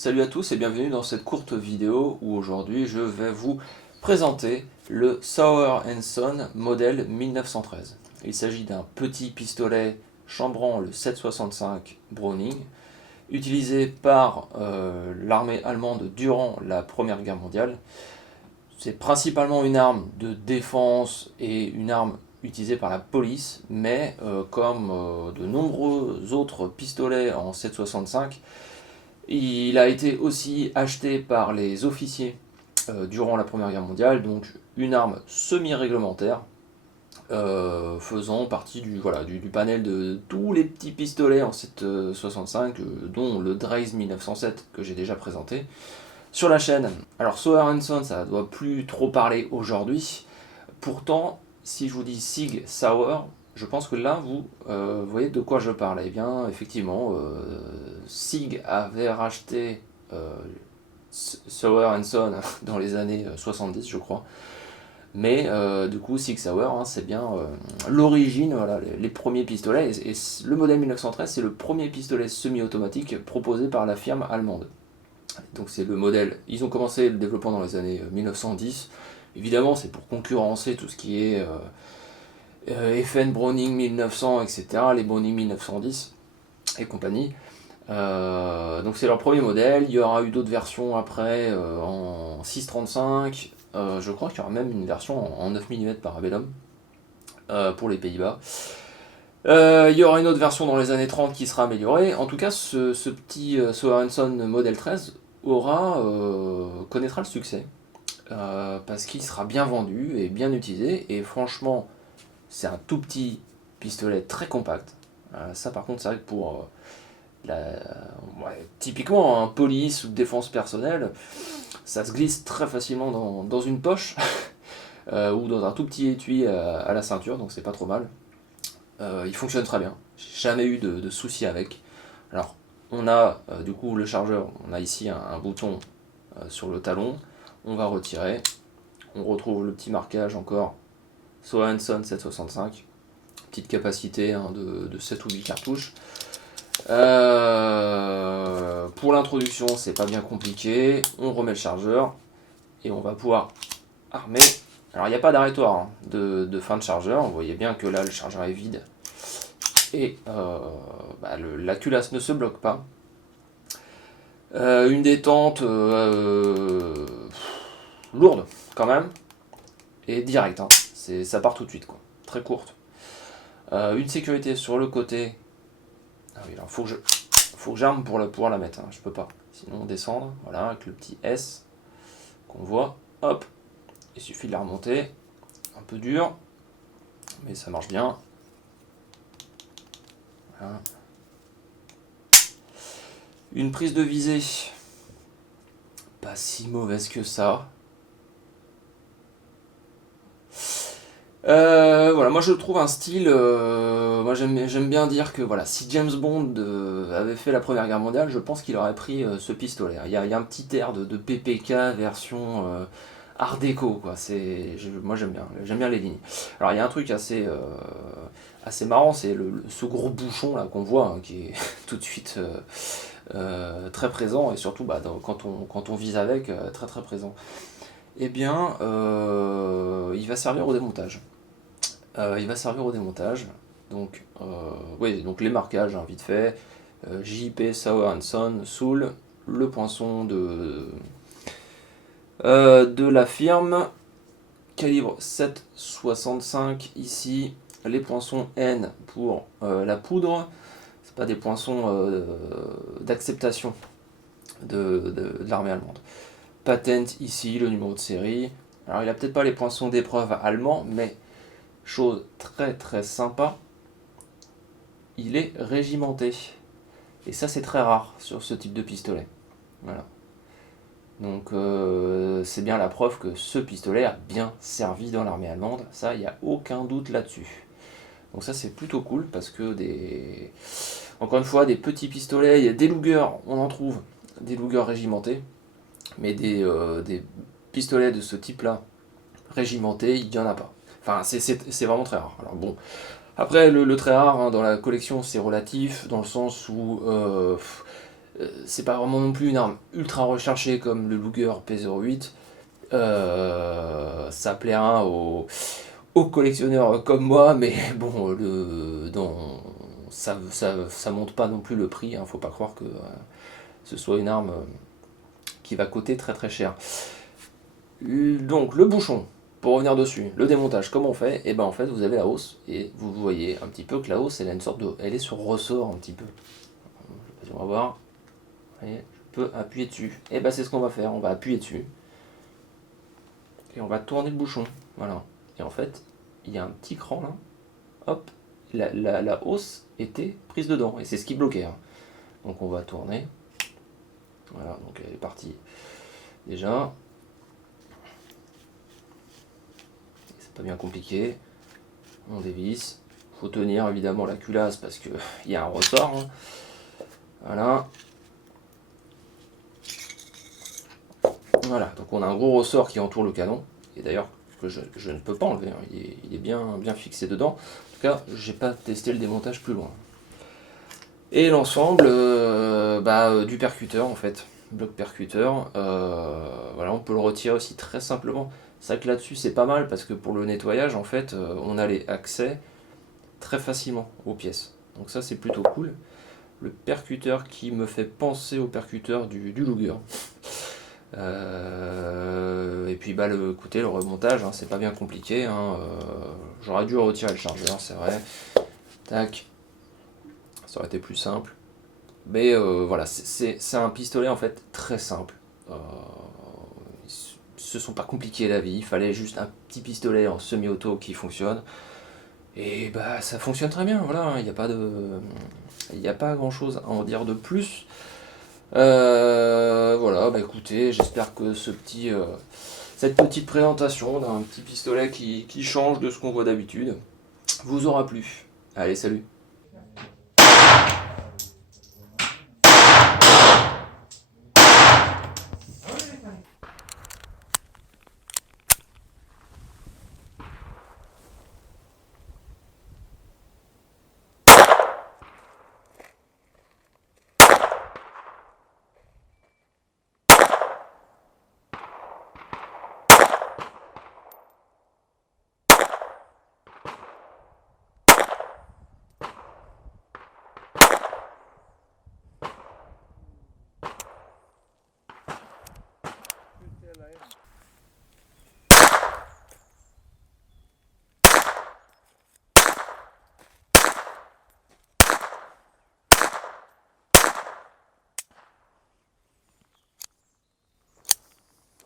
Salut à tous et bienvenue dans cette courte vidéo où aujourd'hui je vais vous présenter le Sauer Son modèle 1913. Il s'agit d'un petit pistolet chambrant le 7,65 Browning utilisé par l'armée allemande durant la Première Guerre mondiale. C'est principalement une arme de défense et une arme utilisée par la police, mais comme de nombreux autres pistolets en 7,65, il a été aussi acheté par les officiers durant la Première Guerre mondiale, donc une arme semi-réglementaire, faisant partie du panel de tous les petits pistolets en 7,65, dont le Dreyse 1907 que j'ai déjà présenté sur la chaîne. Alors Sauer Son, ça ne doit plus trop parler aujourd'hui. Pourtant, si je vous dis Sig Sauer, je pense que là, vous voyez de quoi je parle. Eh bien, effectivement, Sig avait racheté Sauer Son dans les années 70, je crois. Mais du coup, Sig Sauer, hein, c'est bien l'origine, voilà, les premiers pistolets. Et le modèle 1913, c'est le premier pistolet semi-automatique proposé par la firme allemande. Donc c'est le modèle, ils ont commencé le développement dans les années 1910. Évidemment, c'est pour concurrencer tout ce qui est FN Browning 1900, etc., les Browning 1910 et compagnie. Donc c'est leur premier modèle. Il y aura eu d'autres versions après en 6,35. Je crois qu'il y aura même une version en 9 mm Parabellum pour les Pays-Bas. Il y aura une autre version dans les années 30 qui sera améliorée. En tout cas, ce petit Sauer Son modèle 13 connaîtra le succès parce qu'il sera bien vendu et bien utilisé. Et franchement, c'est un tout petit pistolet très compact. Ça, par contre, c'est vrai que pour typiquement un police ou défense personnelle, ça se glisse très facilement dans une poche ou dans un tout petit étui à la ceinture, donc c'est pas trop mal. Il fonctionne très bien, j'ai jamais eu de soucis avec. Alors, on a du coup le chargeur, on a ici un bouton sur le talon, on va retirer, on retrouve le petit marquage encore Sauer Son 765, petite capacité hein, de 7 ou 8 cartouches. Pour l'introduction, c'est pas bien compliqué, on remet le chargeur et on va pouvoir armer. Alors il n'y a pas d'arrêtoir hein, de fin de chargeur, vous voyez bien que là le chargeur est vide et la culasse ne se bloque pas. Une détente lourde quand même et directe, hein. Ça part tout de suite quoi, très courte. Une sécurité sur le côté. Ah oui, alors faut que j'arme pour pouvoir la mettre, hein. Je peux pas, sinon descendre, voilà, avec le petit S qu'on voit, hop, il suffit de la remonter, un peu dur, mais ça marche bien. Voilà. Une prise de visée, pas si mauvaise que ça. Voilà, moi je trouve un style. Moi j'aime bien dire que voilà, si James Bond avait fait la Première Guerre mondiale, je pense qu'il aurait pris ce pistolet. Il y a un petit air de PPK version Art déco, quoi. Moi j'aime bien les lignes. Alors il y a un truc assez marrant, c'est ce gros bouchon là qu'on voit, hein, qui est tout de suite très présent et surtout quand on vise avec, très très présent. Eh bien, il va servir au démontage. Donc, oui, donc les marquages, hein, vite fait. JP Sauer Son, Soul, le poinçon de la firme, calibre 7,65 ici, les poinçons N pour la poudre, c'est pas des poinçons d'acceptation de l'armée allemande. Patent ici, le numéro de série. Alors il a peut-être pas les poinçons d'épreuve allemands, mais chose très très sympa, il est régimenté. Et ça c'est très rare sur ce type de pistolet. Voilà. Donc c'est bien la preuve que ce pistolet a bien servi dans l'armée allemande, ça il n'y a aucun doute là-dessus. Donc ça c'est plutôt cool parce que encore une fois, des petits pistolets, il y a des Luger, on en trouve, des Luger régimentés, mais des pistolets de ce type-là, régimentés, il n'y en a pas. Enfin, c'est vraiment très rare. Alors bon, après, le très rare hein, dans la collection, c'est relatif, dans le sens où c'est pas vraiment non plus une arme ultra recherchée comme le Luger P08. Ça plaira aux collectionneurs comme moi, mais bon, ça monte pas non plus le prix, hein, faut pas croire que ce soit une arme qui va coûter très très cher. Donc le bouchon, pour revenir dessus, le démontage, comment on fait? Et ben en fait vous avez la hausse, et vous voyez un petit peu que la hausse elle a une sorte de. Elle est sur ressort un petit peu. On va voir. Vous voyez, je peux appuyer dessus. Et ben c'est ce qu'on va faire, on va appuyer dessus. Et on va tourner le bouchon. Voilà. Et en fait, il y a un petit cran là. Hop, la hausse était prise dedans. Et c'est ce qui bloquait, hein. Donc on va tourner. Voilà, donc elle est partie déjà. C'est pas bien compliqué. On dévisse. Faut tenir évidemment la culasse parce que il y a un ressort, hein. Voilà. Voilà, donc on a un gros ressort qui entoure le canon. Et d'ailleurs, que je ne peux pas enlever, hein. Il est bien fixé dedans. En tout cas, j'ai pas testé le démontage plus loin. Et l'ensemble du percuteur en fait, bloc percuteur, voilà, on peut le retirer aussi très simplement. C'est vrai que là-dessus c'est pas mal parce que pour le nettoyage en fait on a les accès très facilement aux pièces. Donc ça c'est plutôt cool. Le percuteur qui me fait penser au percuteur du Luger. Et puis écoutez, le remontage, hein, c'est pas bien compliqué, hein, j'aurais dû retirer le chargeur, c'est vrai. Tac. Ça aurait été plus simple. Mais voilà, c'est un pistolet en fait très simple. Ils se sont pas compliqués la vie, il fallait juste un petit pistolet en semi-auto qui fonctionne. Et bah ça fonctionne très bien, voilà, il n'y a pas grand chose à en dire de plus. Voilà, bah écoutez, j'espère que cette petite présentation d'un petit pistolet qui change de ce qu'on voit d'habitude vous aura plu. Allez, salut!